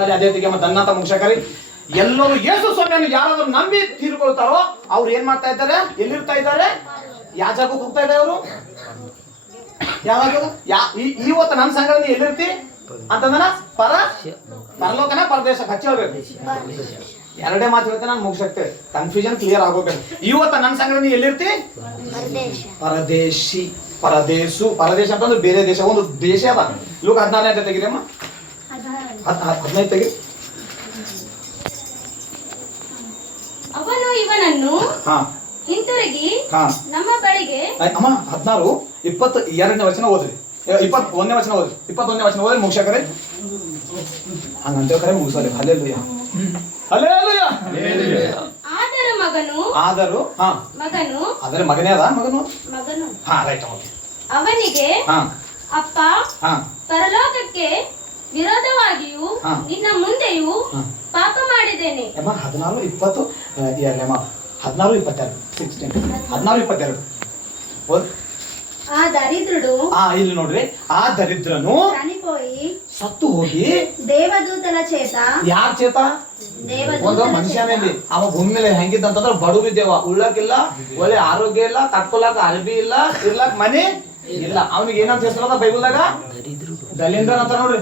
ಅದೇ ತೆಗೆಯಮ್ಮ ದನ್ನಂತ ಮುಗಿಸಕರಿ. ಎಲ್ಲರೂ ಯೇಸು ಸ್ವಾಮಿಯನ್ನು ಯಾರಾದ್ರೂ ನಂಬಿ ತೀರ್ಕೊಳ್ತಾರೋ ಅವ್ರು ಏನ್ ಮಾಡ್ತಾ ಇದ್ದಾರೆ? ಎಲ್ಲಿರ್ತಾ ಇದ್ದಾರೆ? ಯಾವ ಜಾಗಕ್ಕೆ ಹೋಗ್ತಾ ಇದ್ದಾರೆ ಅವರು? ಯಾವಾಗ ಇವತ್ತು ನನ್ನ ಸಂಘದಲ್ಲಿ ಎಲ್ಲಿರ್ತಿ ಅಂತಂದ್ರ ಪರಲೋಕನ ಪರದೇಶ ಹಚ್ಚಬೇಕು. ಎರಡೇ ಮಾತು ಹೇಳ್ತೇನೆ, ನಾನು ಮುಗಿಸಕ್ತೇವೆ. Confusion clear ಆಗೋಬೇಕು. ಇವತ್ತ ನನ್ನ ಸಂಘದಲ್ಲಿ ಎಲ್ಲಿರ್ತಿ? ಪರದೇಶಿ. ಪರದೇಶ ಅಂತಂದ್ರೆ ಬೇರೆ ದೇಶ, ಒಂದು ದೇಶ ಅದ. ಲೋಕ 14 ತೆಗಿರಮ್ಮ, 15 ತೆಗಿ. ಅವನು ಇವನನ್ನು ಹಿಂತಿರುಗಿ ನಮ್ಮ ಬಳಿಗೆ ಅಮ್ಮ 16 22ನೇ ವಚನ ಓದ್ರಿ, 21ನೇ ವಚನ ಓದ್ರಿ, 21ನೇ ವಚನ ಓದ್ರಿ ಮುಗಿಸಕರೆ. ಹಂಗಂತ ಕರೆ ಮುಗಿಸಲಿ. Hallelujah hallelujah. ಆದರೂ ಆದರೆ ಮಗನೇ ಅದ ಮಗನು. ರೈಟ್. ಅವನಿಗೆ ಅಪ್ಪ, ಪರಲೋಕಕ್ಕೆ ವಿರೋಧವಾಗಿಯೂ ನಿನ್ನ ಮುಂದೆಯೂ ಪಾಪ ಮಾಡಿದ್ದೇನೆ. 16 20 16 22 16 22 ಆ ದರಿದ್ರನು ಇಲ್ಲಿ ನೋಡ್ರಿ, ಆ ದರಿದ್ರನು ಚನಿಪೋಯಿ ಸತ್ತು ಹೋಗಿ ದೇವದೂತನ ಚೇತ. ಯಾರ ಚೇತ? ಒಂದು ಮನುಷ್ಯನಲ್ಲಿ. ಅವ ಭೂಮಿ ಮೇಲೆ ಹೆಂಗಿದ್ದ ಅಂತಂದ್ರೆ ಬಡವಿದ್ದೇವ, ಉಳ್ಳಕ್ಕಿಲ್ಲ, ಒಳ್ಳೆ ಆರೋಗ್ಯ ಇಲ್ಲ, ಕಟ್ಕೊಳಕ ಅರ್ಬಿ ಇಲ್ಲ, ಇರ್ಲಾಕ್ ಮನೆ ಇಲ್ಲ. ಅವನಿಗೆ ಏನಂತ ಹೆಸರದ ಬೈಬಲ್ದಾಗ? ದಲಿಂದ್ರ ಅಂತ ನೋಡ್ರಿ.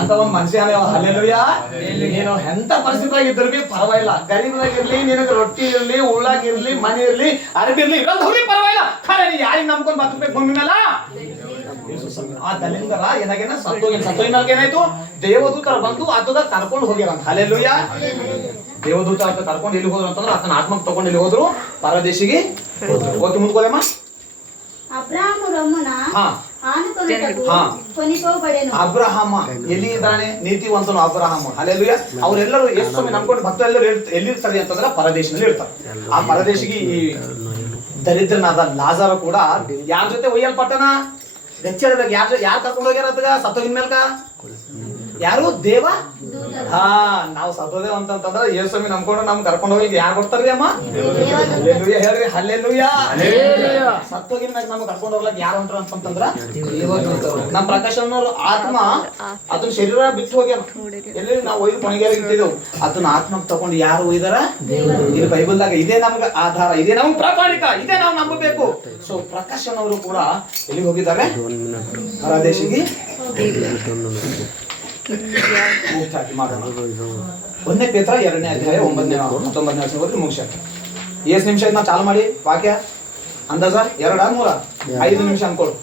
ಅಂತ ಒಂದ್ ಮನುಷ್ಯ ಹಲ್ಲೆಲೂಯಾ. ನೀನು ಎಂತ ಪರಿಸ್ಥಿತಿಯಾಗ ಇದ್ರು ಬಿ ಪರವಾಗಿಲ್ಲ, ಗರೀಬರಾಗಿರ್ಲಿ, ನಿನಗೆ ರೊಟ್ಟಿ ಇರ್ಲಿ, ಉಳ್ಳಾಕ್ ಇರ್ಲಿ, ಮನೆ ಇರ್ಲಿ, ಅರ್ಬಿ ಇರ್ಲಿ, ಇರೋದು ಹೋಗಿ ಪರವಾಗಿಲ್ಲ. ಖರೆ ನೀ ಯಾರಿಗೆ ನಂಬ್ಕೊಂಡ್ ಬದುಕಬೇಕು ಭೂಮಿ ಮೇಲೆ? ಆ ದಲಿಂದ್ರ ಏನಾಗೇನ ಸತ್ತೋಗಿನ ಏನಾಯ್ತು? ದೇವದೂತರ ಬಂದು ಆತದ ಕರ್ಕೊಂಡು ಹೋಗ್ಯಾರ. ಹಲ್ಲೆಲೂಯಾ. ದೇವದೂತ ಆತ ಕರ್ಕೊಂಡು ಎಲ್ಲಿ ಹೋದ್ರು ಅಂತಂದ್ರೆ ಆತನ ಆತ್ಮಕ್ ತಗೊಂಡು ಎಲ್ಲಿ ಹೋದ್ರು? ಪರದೇಶಿಗೆ ಹೋದ್ರು. ಓಕೆ, ಮುಂದ್ಕೋದಮ್ಮ. ಅಬ್ರಹಾಮ ಎಲ್ಲಿ ಇದ್ದಾನೆ? ನೀತಿವಂತನು ಅಬ್ರಹಾಮ. ಹಲ್ಲೆಲೂಯಾ. ಅವರೆಲ್ಲರೂ ಯೇಸು ಸ್ವಾಮಿ ನಂಬ್ಕೊಂಡು ಭಕ್ತರೆಲ್ಲರೂ ಎಲ್ಲಿರ್ತಾರೆ ಅಂತಂದ್ರೆ ಪರದೇಶದಲ್ಲಿ ಇರ್ತಾರೆ. ಆ ಪರದೇಶಿಗೆ ಈ ದರಿದ್ರನಾದ ಲಾಜಾರ ಕೂಡ ಯಾರ ಜೊತೆ ಒಯ್ಯಲ್ಪಟ್ಟನ? ಬೆಚ್ಚಡ್ಬೇಕು. ಯಾರು ಕರ್ಕೊಂಡು ಹೋಗ್ಯಾರ? ಸತ್ತೋಗಿನ ಮೇಲ್ಕ ಯಾರು? ದೇವ. ನಾವು ಸತ್ತೋದೇವ್ ಅಂತಂದ್ರೆ ಯೇಸುಸ್ವಾಮಿ ನಂಬ್ಕೊಂಡು ನಮ್ ಕರ್ಕೊಂಡು ಹೋಗಿ ಯಾರು ಕೊಡ್ತಾರ್ರಿ ಅಮ್ಮ? ಹಲ್ಲೆಲೂಯಾ ಹೇಳ್ರಿ. ಹಲ್ಲೆಲೂಯಾ. ಸತ್ತೋಗಿನ ಮ್ಯಾಗ ನಮ್ಗೆ ಕರ್ಕೊಂಡು ಹೋಗ್ಲಕ್ ಯಾರು ಹೊಂಟ್ರ ಅಂತಂದ್ರ ನಮ್ ಪ್ರಕಾಶ್ ಅನ್ನೋರು ಆತ್ಮ ಅದನ್ನ ಶರೀರ ಬಿಟ್ಟು ಹೋಗ್ಯಾರ. ಎಲ್ಲಿ ನಾವು ಒಯ್ದು ಕೊನೆಗೆರೆ ಇಟ್ಟಿದ್ದೆವು, ಅದನ್ನ ಆತ್ಮ ತಗೊಂಡು ಯಾರು ಒಯ್ದಾರ? ಇಲ್ಲಿ ಬೈಬಲ್ದಾಗ ಇದೇ ನಮ್ಗೆ ಆಧಾರ, ಇದೇ ನಮ್ಗೆ ಪ್ರಾಮಾಣಿಕ, ಇದೇ ನಾವು ನಂಬಬೇಕು. ಸೊ ಪ್ರಕಾಶ್ ಅನ್ನೋರು ಕೂಡ ಎಲ್ಲಿಗೆ ಹೋಗಿದ್ದಾರೆ? ಪರದೇಶಿಗೆ. 1 ಪೇತ್ರ 2ನೇ ಅಧ್ಯಾಯ 9ನೇ 19ನೇ ವಚನ ಓದಿ ಮುಗಿಸ. ಎಷ್ಟು ನಿಮಿಷ ನಾವು ಚಾಲು ಮಾಡಿ ವಾಕ್ಯ? ಅಂದಾಜ 2 3 5 ನಿಮಿಷ ಅನ್ಕೊಳ್ಳು.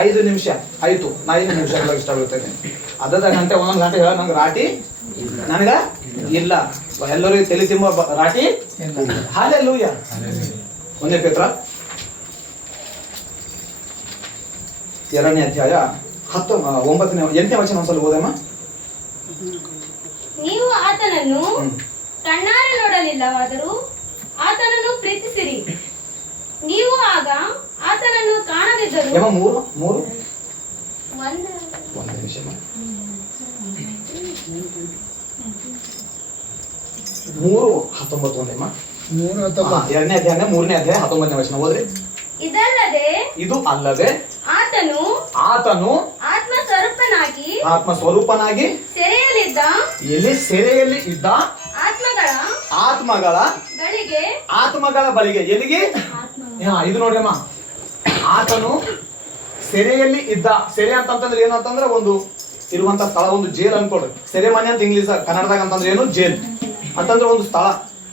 5 ನಿಮಿಷ ಆಯ್ತು. ನಾ 5 ನಿಮಿಷ ಇಷ್ಟ ಬೀಳ್ತೇನೆ. ಅರ್ಧ ಗಂಟೆ 1 ಗಂಟೆ ಹೇಳ ನಂಗೆ ರಾಟಿ ನನಗ ಇಲ್ಲ. ಎಲ್ಲರಿಗೂ ತಲೆ ತುಂಬ ರಾಟಿ. ಹಲ್ಲೆಲೂಯಾ. 1 ಪೇತ್ರ 2ನೇ ಅಧ್ಯಾಯ 8ನೇ ವಚನ ಒಂದ್ಸಲ ಓದಮ್ಮ. ನೀವು ಆತನನ್ನು ಕಣ್ಣಾರೆ ನೋಡಲಿಲ್ಲವಾದರೂ ಆತನನ್ನು ಪ್ರೀತಿಸಿರಿ. ನೀವು ಆಗ ಆತನನ್ನು ಕಾಣದಿದ್ದರು. 2ನೇ ಅಧ್ಯಾಯ 3ನೇ ಅಧ್ಯಾಯ 19ನೇ ವಚನ ಓದ್ರಿ. ಇದು ಅಲ್ಲದೆ ಆತನು ಆತ್ಮ ಸ್ವರೂಪನಾಗಿ ಸೆರೆಯಲ್ಲಿ ಇದ್ದ ಆತ್ಮಗಳ ಬಳಿಗೆ ಎಲ್ಲಿಗೆ? ಇದು ನೋಡಿ ಅಮ್ಮ, ಆತನು ಸೆರೆಯಲ್ಲಿ ಇದ್ದ. ಸೆರೆ ಅಂತಂದ್ರೆ ಏನು ಅಂತಂದ್ರೆ ಒಂದು ಇರುವಂತ ಸ್ಥಳ, ಒಂದು ಜೈಲ್ ಅನ್ಕೊಡ್ರಿ. ಸೆರೆಮನೆ ಅಂತ ಇಂಗ್ಲಿಷ್, ಕನ್ನಡದಾಗ ಅಂತಂದ್ರೆ ಏನು? ಜೈಲ್ ಅಂತಂದ್ರೆ ಒಂದು ಸ್ಥಳ.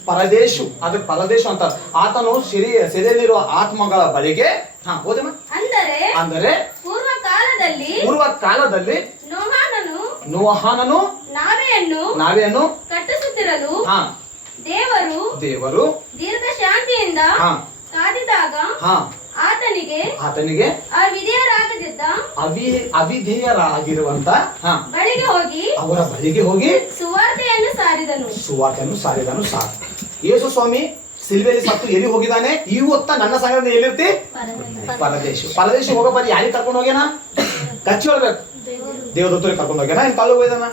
ಪರದೇಶ, ಅದು ಪರದೇಶ ಅಂತ. ಆತನು ಸೆರೆಯಲ್ಲಿರುವ ಆತ್ಮಗಳ ಬಳಿಗೆ ಅಂದರೆ ಪೂರ್ವ ಕಾಲದಲ್ಲಿ ನೋಹಾನನು ನಾವೆಯನ್ನು ಕಟ್ಟಿಸುತ್ತಿರಲು ದೇವರು ದೀರ್ಘ ಶಾಂತಿಯಿಂದ ಕಾದಿದಾಗ ಆತನಿಗೆ ಅವಿಧೇಯರಾಗಿರುವಂತ ಅವರ ಬಳಿಗೆ ಹೋಗಿ ಸುವಾರ್ತೆಯನ್ನು ಸಾರಿದನು. ಯೇಸು ಸ್ವಾಮಿ ಸಿಲ್ವೆಯಲ್ಲಿ ಸತ್ತು ಎಲ್ಲಿ ಹೋಗಿದ್ದಾನೆ? ಇವತ್ತ ನನ್ನ ಸಂಘಟನೆ ಎಲ್ಲಿರ್ತಿ? ಪರದೇಶ ಹೋಗೋ ಬರೀ ಯಾರಿಗೆ ಕರ್ಕೊಂಡು ಹೋಗ್ಯಾನ? ಕಚ್ಚಿ ಹೇಳ್ಬೇಕು. ದೇವದೂತರಿಗೆ ಕರ್ಕೊಂಡು ಹೋಗ್ಯಾನ, ಇನ್ ಕಳ್ಳು ಹೋಯ್ದಾನ?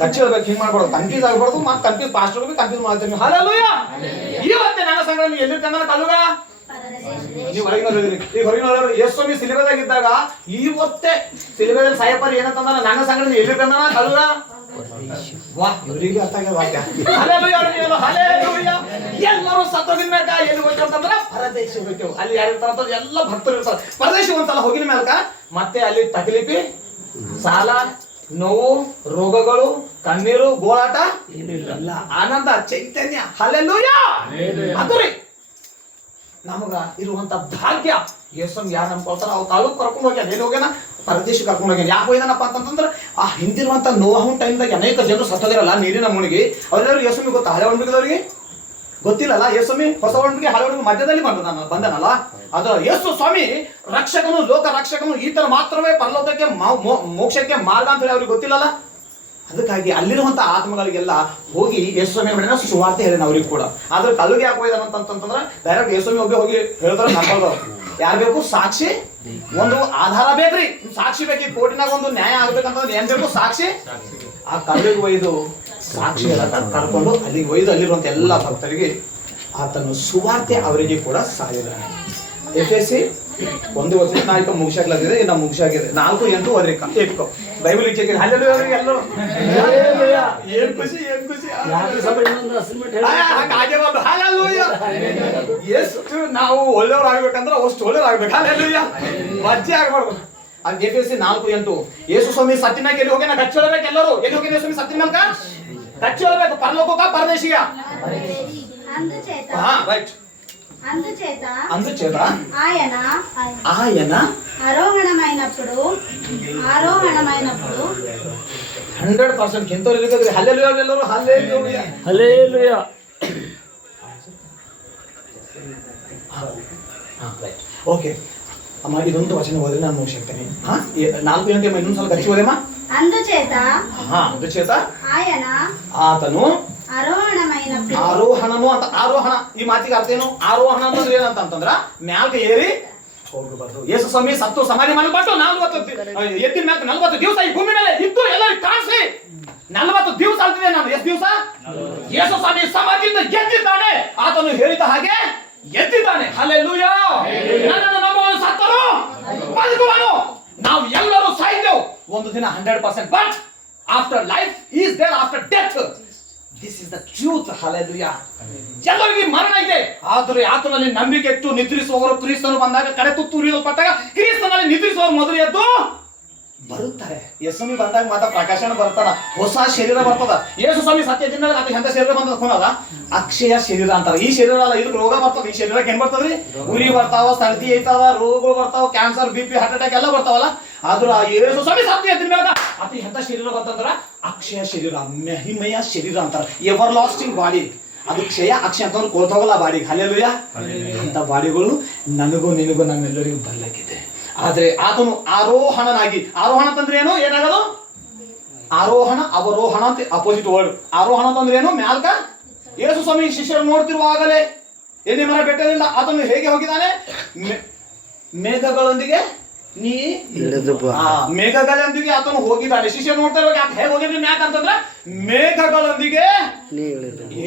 ಕಚ್ಚಿ ಹೇಳ್ಬೇಕು. ಹಿಂಗ್ ಮಾಡ್ಬಾರ್ದು, ಕನ್ಫ್ಯೂಸ್ ಆಗ್ಬಾರ್ದು. ಮತ್ತೆ ಕನ್ಫ್ಯೂಸ್ ಪಾಸ್ಟರ್ ಕನ್ಫ್ಯೂಸ್ ಮಾಡ್ತೀನಿ. ಹಲ್ಲೆಲೂಯಾ. ಇವತ್ತೇ ನನ್ನ ಸಂಘಟನೆ ಎಲ್ಲಿರ್ತಾನ? ಕಲ್ಲುಗ ನೀವು ಹೊರಗಿನವ್ರು ಯೇಸು ಸ್ವಾಮಿ ಸಿಲುಬೆದಾಗಿದ್ದಾಗ ಇವತ್ತೇ ಸಿಲುಬೆದಲ್ಲಿ ಸಾಯಪ್ಪರ್ ಏನಂತಂದ್ರ ನನ್ನ ಸಂಘಟನೆ ಎಲ್ಲಿರ್ತಾನ? ಕಲ್ಲುಗ ವಾಹ್, ಇವರಿಗೆ ಅರ್ಥ ಆಗ್ಯದ ವಾಕ್ಯ. Hallelujah, hallelujah. ಎಲ್ಲರೂ ಸತ್ತೋಗಿದ ಮ್ಯಾಗ ಎಲ್ಲಿ ಹೋಗ್ತೀವಿ ಅಂತಂದ್ರೆ ಪರದೇಶ ಹೋಗ್ತೇವೆ. ಅಲ್ಲಿ ಯಾರು ಇರ್ತಾರ ಎಲ್ಲ ಭಕ್ತರು ಇರ್ತಾರೆ. ಪರದೇಶ ಒಂದ್ಸಲ ಹೋಗಿನ ಮ್ಯಾಲ್ಕ ಮತ್ತೆ ಅಲ್ಲಿ ತಕಲೀಫಿ, ಸಾಲ, ನೋವು, ರೋಗಗಳು, ಕಣ್ಣೀರು, ಗೋಳಾಟ ಇಲ್ಲ, ಆನಂದ, ಚೈತನ್ಯ. ಹಲ್ಲೆಲೂಯಾ. ಅದು ರೀ ನಮಗ ಇರುವಂತ ಭಾಗ್ಯ. ಯೇಸು ಯಾರು ನಂಬ್ಕೊಳ್ತಾರ ಅವ್ರು ತಾಲೂಕು ಕರ್ಕೊಂಡು ಹೋಗ್ಯಾನ. ಎಲ್ಲಿ ಹೋಗ್ಯಾನ? ಪರದೇಶ ಕರ್ಕೊಂಡು ಹೋಗ್ಯಾನ. ಯಾಕೆ ಹೋಗ್ಯಾನಪ್ಪ ಅಂತಂದ್ರೆ ಆ ಹಿಂದಿರುವಂತ ನೋವು ಟೈಮ್ದಾಗ ಅನೇಕ ಜನರು ಸತ್ತೋದಿರಲ್ಲ ನೀರಿನ ಮುಳುಗಿ. ಅವರೆಲ್ಲರೂ ಯೇಸುವಿಗೆ ಗೊತ್ತಾ? ಹಳೆ ಒಣಗಿದವ್ರಿಗೆ ಗೊತ್ತಿಲ್ಲಲ್ಲ. ಯೇಸುಮಿ ಹೊಸ ಒಣಗಿಗೆ ಹಳೆ ಒಣಗಿಗೆ ಮಧ್ಯದಲ್ಲಿ ಬಂದನಲ್ಲ. ಅದು ಯೇಸು ಸ್ವಾಮಿ ರಕ್ಷಕನು, ಲೋಕ ರಕ್ಷಕನು, ಈತನ ಮಾತ್ರವೇ ಪರಲೋಕಕ್ಕೆ ಮೋಕ್ಷಕ್ಕೆ ಮಾರ್ಗ ಅಂತ ಹೇಳಿ ಅವ್ರಿಗೆ ಗೊತ್ತಿಲ್ಲಲ್ಲ. ಅದಕ್ಕಾಗಿ ಅಲ್ಲಿರುವಂತ ಆತ್ಮಗಳಿಗೆಲ್ಲ ಹೋಗಿ ಯೇಸುಸ್ವಾಮಿ ಮಾಡಿನ ಸುವಾರ್ತೆ ಹೇಳಿನ ಅವ್ರಿಗೆ ಕೂಡ. ಆದ್ರೆ ಕಲ್ಲಿಗೆ ಯಾಕೆ ಹೋಯ್ದಾನ ಅಂತಂತಂದ್ರೆ ಡೈರೆಕ್ಟ್ ಯೇಸುಸ್ವಾಮಿ ಒಬ್ಬೇ ಹೋಗಿ ಹೇಳಿದ್ರೆ ನಂಬಲ್ದವ್ರು. ಯಾರು ಬೇಕು? ಸಾಕ್ಷಿ, ಒಂದು ಆಧಾರ ಬೇಕ್ರಿ. ಸಾಕ್ಷಿ ಬೇಕು. ಈ ಕೋರ್ಟಿನಾಗ ಒಂದು ನ್ಯಾಯ ಆಗ್ಬೇಕಂತಂದ್ರೆ ಏನ್ ಬೇಕು? ಸಾಕ್ಷಿ. ಆ ಕಲ್ಲಿಗೆ ಒಯ್ದು ಸಾಕ್ಷಿ ಕರ್ಕೊಂಡು ಅಲ್ಲಿಗೆ ಒಯ್ದು ಅಲ್ಲಿರುವಂತ ಎಲ್ಲ ಭಕ್ತರಿಗೆ ಆತನು ಸುವಾರ್ತೆ ಅವರಿಗೆ ಕೂಡ ಸಾರಿದ್ದಾನೆ. ಎಫೆಸಿ 1 ನಾ ಈಗ ಮುಗಿಸಾಗ್ಲತ್ತಿದೆ, ಇನ್ನು ಮುಗಿಸಾಗಿದೆ. 4:8 ಓದ್ರಿಕ ಏಕೋ ಬೈಬಲ್ ಇಚ್ಛೆ. ಹಲ್ಲೆಲೂಯಾ ಎಲ್ಲರೂ. ಏನ್ ಖುಷಿ, ಏನ್ ಖುಷಿ. ಹಲ್ಲೆಲೂಯಾ. ಎಷ್ಟು ನಾವು ಒಳ್ಳೆಯವ್ರಾಗ್ಬೇಕಂದ್ರೆ ಅಷ್ಟು ಒಳ್ಳೆಯವ್ರಾಗ್ಬೇಕು. ಹಲ್ಲೆಲೂಯಾ. ಮಜ್ಜೆ ಆಗ್ಬಾರ್ದು. ಅದು ಎಫೆಸಿ 4:8. ಯೇಸು ಸ್ವಾಮಿ ಸತ್ತಿನ ಮ್ಯಾಗ ಎಲ್ಲಿ ಹೋಗ್ಯಾನ? ಕಚ್ಚೋಳ್ಬೇಕು. ಎಲ್ಲರೂ ಎಲ್ಲಿ ಹೋಗ್ಯಾನ? ಯೇಸು ಸ್ವಾಮಿ ಸತ್ತಿನ ಮ್ಯಾಗ ಕಚ್ಚೋಳ್ಬೇಕು. ಪರಲೋಕಕ್ಕ ಪರದೇಶಿಗ. ಹಾ ರೈಟ್. అందుచేత ఆయన ఆరోహణమైనప్పుడు 100% కింతో ఇరుగుద్రి. హల్లెలూయా ಎಲ್ಲರೂ. హల్లెలూయా, హల్లెలూయా. ರೈಟ್. ಓಕೆ ಅಮ್ಮ, ಇದೊಂದು ವಚನ ಓದಿದ್ರೆ ನಾನು ಮುಗಿಸ್ತೀನಿ. 4:8 ಇನ್ನೊಂದ್ಸಲ ಗಚ್ಚಿ ಓದೇಮ್ಮ. అందుచేత ఆయన ಆತನು ಆರೋಹಣನು ಅಂತ. ಆರೋಹಣ ಈ ಮಾತಿಗೆ ಅರ್ಥ ಏನು? ಆರೋಹಣ ಅಂದ್ರೆ ಏನಂತಂದ್ರ ಮ್ಯಾಲ್ಕ ಏರಿ ಹೋಗಬಾರ್ದು. ಯೇಸು ಸ್ವಾಮಿ ಸತ್ತು ಸಮಾಧಿ ಮಾಡಲ್ಪಟ್ಟು 40 ಎತ್ತಿನ ಮ್ಯಾಲ್ಕ 40 ದಿವಸ ಈ ಭೂಮಿ ಮೇಲೆ ಇದ್ದು ಎಲ್ಲರಿಗೂ ಕಾಣಿಸಿ 40 ದಿವಸ ಆಗ್ತಿದೆ. ನಾನು ಎಷ್ಟು ದಿವಸ? ಯೇಸು ಸ್ವಾಮಿ ಸಮಾಧಿಯಿಂದ ಎದ್ದಿದ್ದಾನೆ. ಆತನು ಹೇಳಿದ ಹಾಗೆ ಎದ್ದಿದ್ದಾನೆ. ಹಲ್ಲೆಲೂಯಾ. ನನ್ನನ್ನು ನಂಬುವವನು ಸತ್ತನು ಬದುಕುವನು. ನಾವು ಎಲ್ಲರೂ ಸಾಯ್ತೇವೆ ಒಂದು ದಿನ 100%. But after life is there after death. This is the truth. Hallelujah. ಎಲ್ಲರಿಗೆ ಮರಣ ಇದೆ, ಆದರೆ ಆತನಲ್ಲಿ ನಂಬಿಕೆ ಇಟ್ಟು ನಿದ್ರಿಸುವವರು ಕ್ರಿಸ್ತನು ಬಂದಾಗ ಕಡೆ ತುತ್ತು ಉರಿಯಲ್ಪಟ್ಟಾಗ ಕ್ರಿಸ್ತನಲ್ಲಿ ನಿದ್ರಿಸುವವರು ಮೊದಲು ಎದ್ದು ಬರುತ್ತಾರೆ. ಯೇಸುಸ್ವಾಮಿ ಬಂದಾಗ ಮಾತ್ರ ಪ್ರಕಾಶನ ಬರ್ತಾನ, ಹೊಸ ಶರೀರ ಬರ್ತದ. ಯೇಸು ಸ್ವಾಮಿ ಸತ್ಯದಿಂದ ಅದು ಎಂತ ಶರೀರ ಬಂದದ ಕೊನದ? ಅಕ್ಷಯ ಶರೀರ ಅಂತಾರ. ಈ ಶರೀರ ಅಲ್ಲ, ಇದಕ್ಕೆ ರೋಗ ಬರ್ತದ. ಈ ಶರೀರಕ್ಕೆ ಏನ್ ಬರ್ತದ್ರಿ? ಉರಿ ಬರ್ತಾವ, ಸರ್ದಿ ಐತದ, ರೋಗಗಳು ಬರ್ತಾವ, ಕ್ಯಾನ್ಸರ್, BP, ಹಾರ್ಟ್ ಅಟ್ಯಾಕ್ ಎಲ್ಲ ಬರ್ತಾವಲ್ಲ. ಆದ್ರ ಆ ಯೇಸು ಸ್ವಾಮಿ ಸತ್ಯ ಎದ್ದಿನ ಅತಿ ಎಂತ ಶರೀರ ಬಂತಂದ್ರ ಅಕ್ಷಯ ಶರೀರ, ಮಹಿಮೆಯ ಶರೀರ ಅಂತಾರ. Ever lasting body. ಅದು ಕ್ಷಯ ಅಕ್ಷಯ ಅಂತಂದ್ರೆ ಕೊಳ್ತೋಗಲ್ಲ ಬಾಡಿಗೆ. ಹಲ್ಲೆಲೂಯಾ. ಅಂತ ಬಾಡಿಗಳು ನನಗೂ ನಿನಗೂ ನಮ್ಮೆಲ್ಲರಿಗೂ ಬರ್ಲಕ್ಕಿದೆ. ಆದ್ರೆ ಆತನು ಆರೋಹಣನಾಗಿ. ಆರೋಹಣ ಅಂತಂದ್ರೆ ಏನು? ಏನಾಗದು? ಆರೋಹಣ, ಅವರೋಹಣ ಅಂತ ಅಪೋಸಿಟ್ ವರ್ಡ್. ಆರೋಹಣ ಅಂತಂದ್ರೆ ಏನು? ಮ್ಯಾಲ್ಕ. ಯೇಸು ಸ್ವಾಮಿ ಶಿಷ್ಯರು ನೋಡ್ತಿರುವಾಗಲೇ ಎಣ್ಣೆ ಮರ ಬೆಟ್ಟದಿಂದ ಆತನು ಹೇಗೆ ಹೋಗಿದ್ದಾನೆ? ಮೇಘಗಳೊಂದಿಗೆ ಮೇಘಗಳೊಂದಿಗೆ ಆತನು ಹೋಗಿದ್ದಾನೆ. ಶಿಷ್ಯರು ನೋಡ್ತಾ ಇರುವಾಗ ಹೇಗೆ ಹೋಗಿದ್ರಿ ಮ್ಯಾಕ್ ಅಂತಂದ್ರೆ ಮೇಘಗಳೊಂದಿಗೆ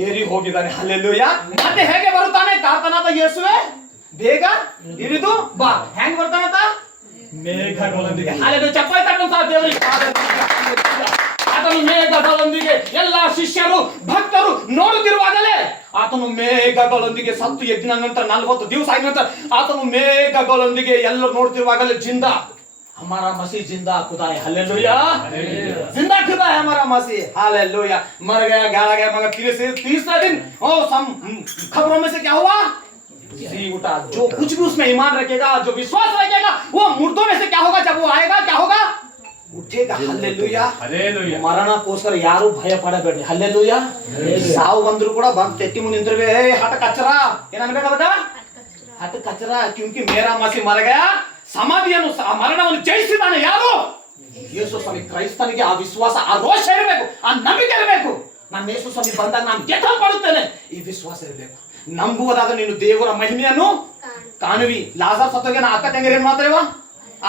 ಏರಿ ಹೋಗಿದ್ದಾನೆ. ಹಲ್ಲೆಲೂಯಾ. ಮತ್ತೆ ಹೇಗೆ ಬರುತ್ತಾನೆ? ಕರ್ತನಾದ ಯೇಸುವೆ ಬೇಗ ಇರಿದು ಬಾ. ಹೆಂಗ್ ಬರ್ತಾನಂತ? ಮೇಘಗಳೊಂದಿಗೆ. ಹಲ್ಲೆಲೂಯಾ. ಚಪ್ಪಾಳೆ ತಟ್ಟಂತ ದೇವರಿಗೆ. ಆತನು ಮೇಘಗಳೊಂದಿಗೆ ಎಲ್ಲ ಶಿಷ್ಯರು ಭಕ್ತರು ನೋಡುತ್ತಿರುವಾಗಲೇ ಆತನು ಮೇಘಗಳೊಂದಿಗೆ ಸತ್ತು ಎದ್ದಿನ ನಂತರ 40 ದಿವಸ ಆಗಿದ ನಂತರ ಆತನು ಮೇಘಗಳೊಂದಿಗೆ ಎಲ್ಲರೂ ನೋಡ್ತಿರುವಾಗಲೇ ಜಿಂದಾ हमारा मसीह जिंदा खुदा है। हालेलुया। जिंदा खुदा है हमारा मसीह। हालेलुया। मर गया, गाड़ा गया, मगर तीसरा दिन खबरों में से क्या हुआ? जी उठा। जो कुछ भी उसमें ईमान रखेगा, जो विश्वास रखेगा, वो मुर्दों में से क्या होगा? जब वो आएगा क्या होगा? उठेगा। हालेलुया। ಮರಣಕ್ಕೋಸ್ಕರ ಯಾರು ಭಯ ಪಡಬೇಡಿ. ಹಲ್ಲೆಲೂಯಾ. ಸಾವು ಬಂದ್ರು ಕೂಡ ಬಂದು ತೆತ್ತಿ ಮುಂದೆ ನಿಂತಿರ್ಬೇ. ಹಠ ಕಚ್ಚರ ಏನನ್ಬೇಕು ಅದಕ್ಕ? ಹಠ ಕಚ್ಚರ. ಕ್ಯೂಂಕಿ ಮೇರಾ ಮಸಿ ಮರ ಗಯಾ. ಸಮಾಧಿಯನ್ನು ಮರಣವನ್ನು ಜಯಿಸಿದಾನೆ ಯಾರು? ಯೇಸು ಸ್ವಾಮಿ. ಕ್ರೈಸ್ತನಿಗೆ ಆ ವಿಶ್ವಾಸ, ಆ ರೋಷ ಇರಬೇಕು, ಆ ನಂಬಿಕೆ ಇರಬೇಕು. ನಾನು ಯೇಸು ಸ್ವಾಮಿ ಬಂದಾಗ ನಾನು ಗೆದ್ದಲ್ಪಡುತ್ತೇನೆ, ಈ ವಿಶ್ವಾಸ ಇರಬೇಕು. ನಂಬುವುದಾದ್ರೆ ನೀನು ದೇವರ ಮಹಿಮೆಯನ್ನು ಕಾಣುವಿ. ಲಾಜರ್ ಸತ್ತೋಗ್ಯಾನ, ಅಕ್ಕ ತಂಗಿರ ಏನ್ ಮಾತಾಡುವ?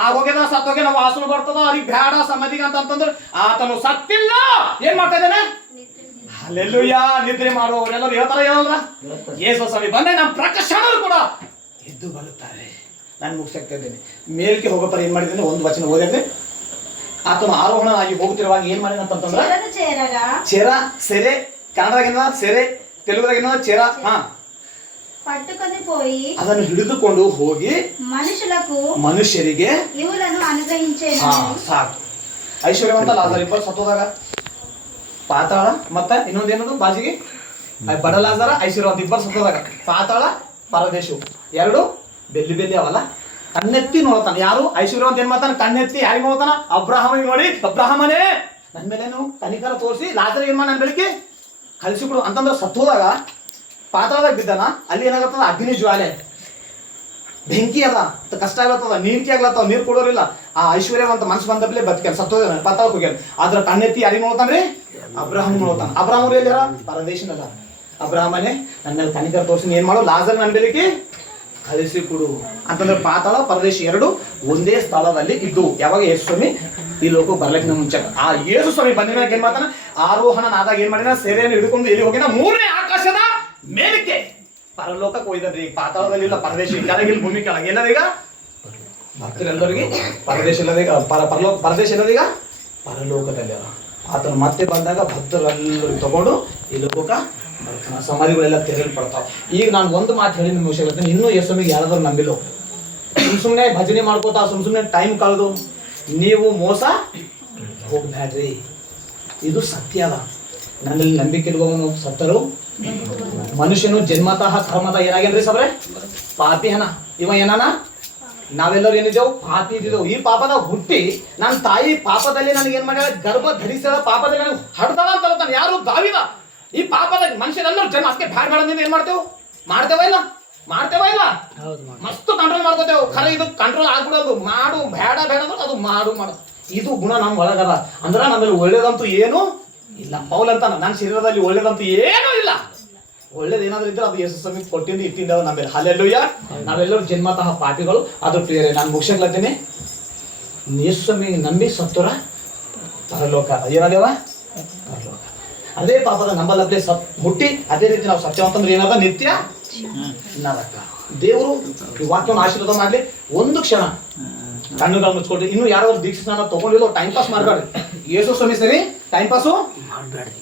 ಆಗೋಗ್ಯದ, ಸತ್ತೋಗ್ಯಾನ, ವಾಸನೆ ಬರ್ತದ, ಅವ್ರಿಗೆ ಬ್ಯಾಡ ಸಮಾಧಿಗೆ ಅಂತಂದ್ರೆ ಆತನು ಸತ್ತಿಲ್ಲ. ಏನ್ ಮಾಡ್ತಾ ಇದ್ದಾನೆ? ಹಲ್ಲೆಲೂಯಾ. ನಿದ್ರೆ ಮಾಡುವವರೆಲ್ಲರೂ ಹೇಳ್ತಾರ ಹೇಳಲ್ರ? ಯೇಸು ಸ್ವಾಮಿ ಬಂದೆ ನಮ್ಮ ಪ್ರಕಾಶನರು ಕೂಡ ಎದ್ದು ಬರುತ್ತಾರೆ. ನಾನು ಮುಗಿಸ್ತಾ ಇದ್ದೇನೆ. ಮೇಲ್ಕೆ ಹೋಗೋಪರ ಏನ್ ಮಾಡಿದ್ದೇನೆ? ಒಂದು ವಚನ ಓದಿದ್ರೆ ಆತನು ಆರೋಹಣನಾಗಿ ಹೋಗುತ್ತಿರುವಾಗ ಏನ್ ಮಾಡಿದಂತಂದ್ರೆ చెరను చేరగా ಚೆರ ಸೆರೆ, ಕನ್ನಡದಾಗಿನ ಸೆರೆ, ತೆಲುಗುದಾಗಿನ ಚೆರ, పట్టుకొని పోయి ಅದನ್ನು ಹಿಡಿದುಕೊಂಡು ಹೋಗಿ ಮನುಷ್ಯರಿಗೆ ಇವುలను అనుగ్రహించేను. ಸಾಕು. ಐಶ್ವರ್ಯವಂತ ಲಾಜರ್ ಇಬ್ಬರು ಸತ್ತೋದಾಗ ಪಾತಾಳ ಮತ್ತೆ ಇನ್ನೊಂದೇನದು ಬಾಜಿಗೆ ಬಡ ಲಾಜರ ಐಶ್ವರ್ಯವಂತ ಇಬ್ಬರು ಸತ್ತೋದಾಗ ಪಾತಾಳ ಪರದೇಶವು ಎರಡು ಬೆಲ್ಲಿ ಬೆಲ್ಲಿ ಅವಲ್ಲ. ಕಣ್ಣೆತ್ತಿ ನೋಡ್ತಾನೆ ಯಾರು? ಐಶ್ವರ್ಯವಂತ ಏನ್ ಮಾಡ್ತಾನೆ? ಕಣ್ಣೆತ್ತಿ ಯಾರಿಗೆ ನೋಡ್ತಾನ? ಅಬ್ರಾಹಮಿಗೆ ನೋಡಿ, ಅಬ್ರಾಹಮನೇ ನನ್ನ ಮೇಲೇನು ಕನಿಕರ ತೋರಿಸಿ ಲಾಜರ್ ಏನ್ ಮಾಡಿ ನನ್ನ ಬೆಳಿಗ್ಗೆ ಕಳಿಸಿಕೊಡು ಅಂತಂದ್ರೆ ಸತ್ತೋದಾಗ ಪಾತಾಳದಾಗ ಬಿದ್ದಾನ. ಅಲ್ಲಿ ಏನಾಗತ್ತದ? ಅಗ್ನಿ ಜ್ವಾಲೆ, ಬೆಂಕಿ ಅದ, ಕಷ್ಟ ಆಗ್ಲತ್ತದ, ನೀರಿಕೆ ಆಗ್ಲತ್ತವ, ನೀರು ಕೊಡೋರಿಲ್ಲ. ಆ ಐಶ್ವರ್ಯವಂತ ಮನ್ಸು ಬಂದಪ್ಲೆ ಬದುಕ್ಯಾನ, ಸತ್ತೋದ ಪಾತಾಳಕ್ಕೆ ಹೋಗ್ಯಾನ. ಆದ್ರ ಕಣ್ಣೆತ್ತಿ ಯಾರಿಗೆ ನೋಡ್ತಾನ್ರಿ? ಅಬ್ರಾಹಮ್ ನೋಡ್ತಾನ. ಅಬ್ರಾಹ್ಮ ಎಲ್ಲಿರ? ಪರದೇಶನದ. ಅಬ್ರಾಹ್ಮನೇ ನನ್ನ ಮೇಲೆ ಕನಿಕರ ತೋರಿಸಿ ಏನ್ ಮಾಡು? ಲಾಜರ್ ನನ್ನ ಬೆಳಿಗ್ಗೆ ಕಳಿಸಿ ಕೊಡು ಅಂತಂದ್ರೆ ಪಾತಾಳ ಪರದೇಶ ಎರಡು ಒಂದೇ ಸ್ಥಳದಲ್ಲಿ ಇದ್ದು. ಯಾವಾಗ ಯೇಸು ಸ್ವಾಮಿ ಈ ಲೋಕ ಬರ್ಲಿಕ್ಕೆ ಮುಂಚೆ ಆ ಯೇಸು ಸ್ವಾಮಿ ಬಂದ ಮೇಲೆ ಏನ್ ಮಾಡ್ತಾನ? ಆರೋಹಣನಾದಾಗ ಏನ್ ಮಾಡಿನ? ಸೆರೆಯನ್ನು ಹಿಡ್ಕೊಂಡು ಎಲ್ಲಿ ಹೋಗಿನ? ಮೂರನೇ ಆಕಾಶದ ಮೇಲಕ್ಕೆ ಪರಲೋಕಕ್ಕೆ ಹೋಯ್ದನ್ರಿ. ಪಾತಾಳದಲ್ಲಿ ಇಲ್ಲ, ಪರದೇಶ ಕೆಳಗಿಲ್ಲ, ಭೂಮಿ ಕೆಳಗೆ ಎಲ್ಲದೀಗ ಭಕ್ತರೆಲ್ಲರಿಗೆ ಪರದೇಶ ಇಲ್ಲದೀಗ ಪರದೇಶ ಇಲ್ಲದೀಗ ಪರಲೋಕದಲ್ಲಿ ಅಲ್ಲ. ಆತನು ಮತ್ತೆ ಬಂದಾಗ ಭಕ್ತರೆಲ್ಲರೂ ತಗೊಂಡು ಈ ಲೋಕ ಸಮಾಧಿಗಳೆಲ್ಲ ತೆರೆಯಲ್ಪಡ್ತಾವ. ಈಗ ನಾನು ಒಂದು ಮಾತು ಹೇಳಿ ನಿಮ್ಗೆ ವಿಷಯ ಹೇಳ್ತೀನಿ. ಇನ್ನೂ ಯೇಸುವಿಗೆ ಯಾರಾದ್ರೂ ನಂಬಿಲ್ಲ, ಸುಮ್ಮನೆ ಭಜನೆ ಮಾಡ್ಕೋತಾ ಸುಮ್ಮನೆ ಟೈಮ್ ಕಳೆದು ನೀವು ಮೋಸ ಹೋಗ್ಬೇಡ್ರಿ. ಇದು ಸತ್ಯ ಅದ. ನನ್ನಲ್ಲಿ ನಂಬಿಕೆ ಇರುವವನು ಸತ್ತರು ಮನುಷ್ಯನು ಜನ್ಮತಃ ಕರ್ಮದ ಏನಾಗೇನ್ರಿ ಸಬ್ರೆ? ಪಾಪಿ ಹನ. ಇವ ಏನಾನ? ನಾವೆಲ್ಲರೂ ಏನಿದ್ದೇವು? ಪಾಪಿ ಇದ್ದಿದ್ದೆವು. ಈ ಪಾಪದ ಹುಟ್ಟಿ ನನ್ನ ತಾಯಿ ಪಾಪದಲ್ಲಿ ನನಗೆ ಏನ್ ಮಾಡ್ಯಾಳ? ಗರ್ಭ ಧರಿಸಿದ ಪಾಪದಲ್ಲಿ ನನಗೆ ಹಡ್ದಾಳ ಅಂತ ಹೇಳ್ತಾನೆ. ಯಾರು? ದಾವಿದ. ಈ ಪಾಪದ ಮನುಷ್ಯರೆಲ್ಲರೂ ಜನ್ಮ ಅದಕ್ಕೆ ಬ್ಯಾಡ್ ಮಾಡೋದ್ರಿಂದ ಏನ್ ಮಾಡ್ತೇವೆ? ಮಾಡ್ತೇವ ಇಲ್ಲ? ಮಸ್ತ್ ಕಂಟ್ರೋಲ್ ಮಾಡ್ಕೋತೇವೆ. ಖರೆ ಇದು ಕಂಟ್ರೋಲ್ ಆಗ್ಬಿಡೋದು. ಮಾಡು ಬೇಡ ಬೇಡ ಅದು ಮಾಡು. ಇದು ಗುಣ ನಮ್ ಒಳಗದ. ಅಂದ್ರ ನಮ್ಮಲ್ಲಿ ಒಳ್ಳೇದಂತೂ ಏನು ಇಲ್ಲ. ಪೌಲ್ ಅಂತ ನನ್ನ ಶರೀರದಲ್ಲಿ ಒಳ್ಳೇದಂತೂ ಏನೂ ಇಲ್ಲ. ಒಳ್ಳೇದೇನಾದ್ರೂ ಇದ್ರೆ ಅದು ಯೇಸು ಸ್ವಾಮಿ ಕೊಟ್ಟಿಂದ ಇಟ್ಟಿಂದ ನಮ್ಮೇಲೆ. ಹಲ್ಲೆಲೂಯಾ. ನಾವೆಲ್ಲರೂ ಜನ್ಮತಃ ಪಾಪಿಗಳು. ಅದು ಪ್ರಿಯರೇ, ನಾನು ಮುಗಿಸ್ಲತ್ತೀನಿ. ಯೇಸು ಸ್ವಾಮಿ ನಂಬಿ ಸತ್ತೋರ ಪರಲೋಕ ಏನಾದೇವ? ಪರಲೋಕ. ಅದೇ ಪಾಪದ ನಂಬಲಬ್ಲೆ ಹುಟ್ಟಿ ಅದೇ ರೀತಿ ನಾವು ಸತ್ಯವಂತಂದ್ರೆ ಏನದ? ನಿತ್ಯ ನರಕ. ದೇವರು ಈ ವಾಕ್ಯವನ್ನು ಆಶೀರ್ವಾದ ಮಾಡ್ಲಿ. ಒಂದು ಕ್ಷಣ ಕಣ್ಣುಗಳು ಮುಚ್ಕೊಡ್ರಿ. ಇನ್ನು ಯಾರಾದ್ರೂ ದೀಕ್ಷೆ ಸ್ನಾನ ತಗೊಂಡಿಲ್ಲ, ಟೈಮ್ ಪಾಸ್ ಮಾಡಬೇಡ್ರಿ. ಯೇಸು ಸ್ವಾಮಿ ಸರಿ ಟೈಮ್ ಪಾಸು ಮಾಡಬೇಡ್ರಿ.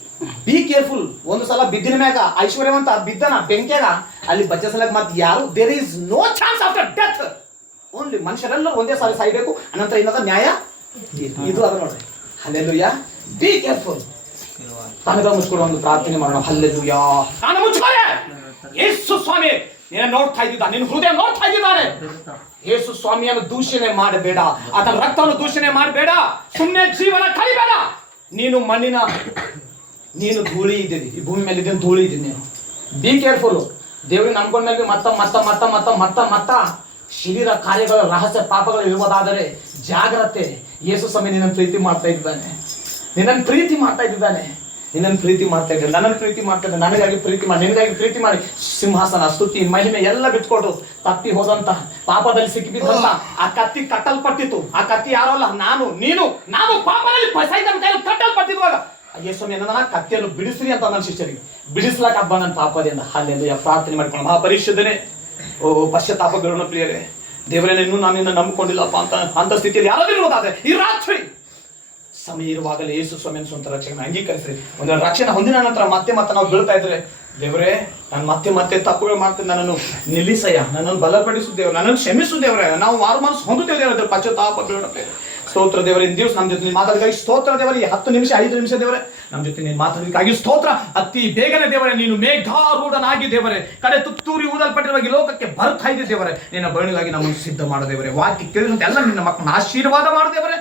Be careful. ಒಂದು ಸಲ ಬಿದ್ದಿನ ಮ್ಯಾಗ ಐಶ್ವರ್ಯವಂತ ಬಿದ್ದನ ಬೆಂಕ್ಯಾಗ, ಅಲ್ಲಿ ಬಚ್ಚಿಸಲಕ್ ಮತ್ತೆ ಯಾರು? There is no chance after death. Only ಮನುಷ್ಯರೆಲ್ಲರೂ ಒಂದೇ ಸಾರಿ ಸಾಯ್ಬೇಕು. ಅನಂತರ ಏನದ? ನ್ಯಾಯ. ಇದು ಅದ ನೋಡ್ರಿ. ಹಲ್ಲೆಲೂಯಾ. Be careful. ಕಣ್ಣುಗಳು ಮುಚ್ಕೊಂಡು ಒಂದು ಪ್ರಾರ್ಥನೆ ಮಾಡೋಣ. ಹಲ್ಲೆಲೂಯಾ. ನಾನು ಮುಚ್ಕೊಳ್ಳೆ. ಯೇಸು ಸ್ವಾಮಿ ನೀನು ನೋಡ್ತಾ ಇದ್ದಿದ್ದಾನೆ, ನಿನ್ನ ಹೃದಯ ನೋಡ್ತಾ ಇದ್ದಾನೆ. ಯೇಸು ಸ್ವಾಮಿಯನ್ನು ದೂಷಣೆ ಮಾಡಬೇಡ, ಆತನ ರಕ್ತವನ್ನು ದೂಷಣೆ ಮಾಡಬೇಡ, ಸುಮ್ಮನೆ ಜೀವನ ಕಳಿಬೇಡ. ನೀನು ಮಣ್ಣಿನ, ನೀನು ಧೂಳಿ ಇದ್ದೀನಿ, ಈ ಭೂಮಿ ಮೇಲೆ ಇದ್ದೀನಿ, ಧೂಳಿ ಇದ್ದೀನಿ ನೀನು. Be careful. ದೇವ್ರಿಗೆ ನಂಬ್ಕೊಂಡ್ಮೇಲೆ ಮತ್ತ ಶರೀರ ಕಾರ್ಯಗಳ ರಹಸ್ಯ ಪಾಪಗಳು ಇರುವುದಾದರೆ ಜಾಗ್ರತೆ. ಯೇಸು ಸ್ವಾಮಿ ನಿನ್ನನ್ನು ಪ್ರೀತಿ ಮಾಡ್ತಾ ಇದ್ದಾನೆ, ನಿನ್ನನ್ನು ಪ್ರೀತಿ ಮಾಡ್ತಾ ಇದ್ದಾನೆ, ನಿನ್ನನ್ನು ಪ್ರೀತಿ ಮಾಡ್ತಾ ಇದ್ದಾನೆ, ನನ್ನನ್ನು ಪ್ರೀತಿ ಮಾಡ್ತಾ ಇದ್ದಾನೆ. ನನಗಾಗಿ ಪ್ರೀತಿ ಮಾಡಿ, ನಿನಗಾಗಿ ಪ್ರೀತಿ ಮಾಡಿ ಸಿಂಹಾಸನ, ಸ್ತುತಿ, ಮಹಿಮೆ ಎಲ್ಲ ಬಿಟ್ಕೊಟ್ಟು ತಪ್ಪಿ ಹೋದಂತ ಪಾಪದಲ್ಲಿ ಸಿಕ್ಕಿಬಿದ್ದಂತ ಆ ಕತ್ತಿ ಕಟ್ಟಲ್ಪಟ್ಟಿತ್ತು. ಆ ಕತ್ತಿ ಯಾರೋ ಅಲ್ಲ, ನಾನು ಪಾಪದಲ್ಲಿ ಕಟ್ಟಲ್ಪಟ್ಟಿರುವಾಗ ಯೇಸುಸ್ವಾಮಿ ಏನಂದ? ಕತ್ತಿಯನ್ನು ಬಿಡಿಸ್ರಿ ಅಂತ ನನ್ನ ಶಿಷ್ಯರಿಗೆ ಬಿಡಿಸ್ಲಾಕ ಹಬ್ಬ ನನ್ನ ಪಾಪದಿಂದ. ಅಲ್ಲೆಲ್ಲ ಪ್ರಾರ್ಥನೆ ಮಾಡ್ಕೊಂಡು ಮಹಾಪರಿಶುದ್ಧನೇ, ಓ ಪಶ್ಚಾತ್ತಾಪಗಳನ್ನು ಪ್ರಿಯರೇ, ದೇವರೇ ಇನ್ನೂ ನಾನು ನಿನ್ನ ನಂಬಿಕೊಂಡಿಲ್ಲಪ್ಪ ಅಂತ ಸ್ಥಿತಿಯಲ್ಲಿ ಯಾರಾದಿರುವುದಾದ್ರೆ ಈ ರಾತ್ರಿ ಸಮಯ ಇರುವಾಗಲೇ ಯೇಸು ಸ್ವಾಮಿಯನ್ನು ಸ್ವಂತ ರಕ್ಷಣೆ ಅಂಗೀಕರಿಸ್ರಿ. ಒಂದು ರಕ್ಷಣೆ ಹೊಂದಿನ ನಂತರ ಮತ್ತೆ ನಾವು ಬೀಳ್ತಾ ಇದ್ರೆ, ದೇವರೇ ನಾನು ಮತ್ತೆ ತಪ್ಪುಗಳು ಮಾಡ್ತೀನಿ, ನನ್ನನ್ನು ನಿಲ್ಲಿಸಯ್ಯ, ನನ್ನನ್ನು ಬಲಪಡಿಸು ದೇವ್ರೆ, ನನ್ನನ್ನು ಕ್ಷಮಿಸು ದೇವರೇ. ನಾವು ಮಾರು ಮನಸ್ಸು ಹೊಂದುತ್ತೇವೆ ದೇವರ ಪಶ್ಚಾತ್ತಾಪ ಬೀಳುತ್ತೆ. ಸ್ತೋತ್ರ ದೇವರೇ, ಇಂದು ದಿವಸ ನಮ್ಮ ಜೊತೆ ನೀನು ಮಾತಾಡಿದಾಗಿ ಸ್ತೋತ್ರ ದೇವರೇ. 10 ನಿಮಿಷ 5 ನಿಮಿಷ ದೇವರೇ ನಮ್ಮ ಜೊತೆ ನೀನು ಮಾತಾಡೋದಕ್ಕಾಗಿ ಸ್ತೋತ್ರ. ಅತಿ ಬೇಗನೆ ದೇವರೇ ನೀನು ಮೇಘಾರೂಢನಾಗಿ ದೇವರೇ ಕಡೆ ತುತ್ತೂರಿ ಊದಲ್ಪಟ್ಟಿರುವ ಈ ಲೋಕಕ್ಕೆ ಬರ್ತಾ ಇದ್ದೆ ದೇವರೇ. ನಿನ್ನ ಬರಣಿಗಾಗಿ ನಮ್ಮನ್ನು ಸಿದ್ಧ ಮಾಡು ದೇವರೇ. ವಾಕ್ಯ ಕೇಳಿದಂತೆ ಎಲ್ಲ ನಿನ್ನ ಮಕ್ಕಳನ್ನ ಆಶೀರ್ವಾದ ಮಾಡು ದೇವರೇ.